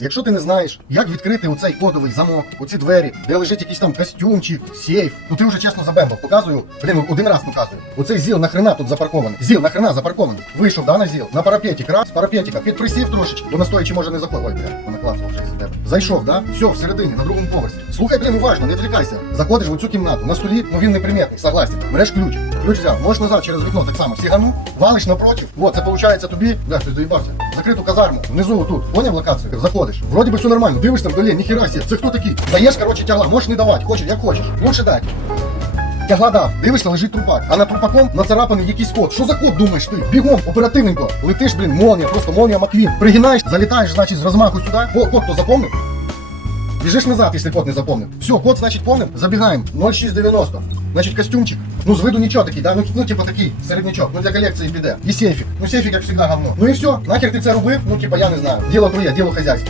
Якщо ти не знаєш, як відкрити оцей кодовий замок, оці двері, де лежить якийсь там костюмчик, сейф, ну ти вже чесно забембав. Показую, блін, один раз показую. Оцей зіл нахрена тут запаркований. Зіл нахрена запаркований. Вийшов, да, на зіл, на парапетик, раз, парапетика, підприсів трошечки, бо настоячи може не. Ой, бля, наклацав вже з тебе. Зайшов, да? Все, всередині, на другому поверсі. Слухай, блін, уважно, не відвлікайся. Заходиш в оцю кімнату. На столі, ну він неприметний, согласен. Береш ключ. Ключ взяв, можеш назад через вікно так само. Сігану, валиш напротив. Вот, це виходить тобі, да, ти доїбався. Закриту казарму. Внизу тут. Поняв локацію? Заходиш. Вроді би все нормально. Дивишся вдалі, ніхіра сі. Це хто такий? Даєш, короче, тягла. Можеш не давати, хочеш, як хочеш. Лучше дай. Тягла дав, дивишся, лежить трупак, а над трупаком нацарапаний якийсь код. Що за код думаєш ти? Бігом, оперативненько. Летиш, блін, молнія, просто молнія Маквін. Пригинаєш, залітаєш, значить, з розмаху сюди. О, код то запомнив? Біжиш назад, якщо код не запомнив. Все, код, значить, помнив. Забігаємо. 0690. Значить, костюмчик. Ну, з виду нічого такий, да? Ну, ну типа такий, середнячок. Ну, для колекції піде. І сейфік. Ну, сейфік, як завжди, говно. Ну і все. Нахер ти це робив? Ну, типа, я не знаю. Діло твоє, діло хазяйське.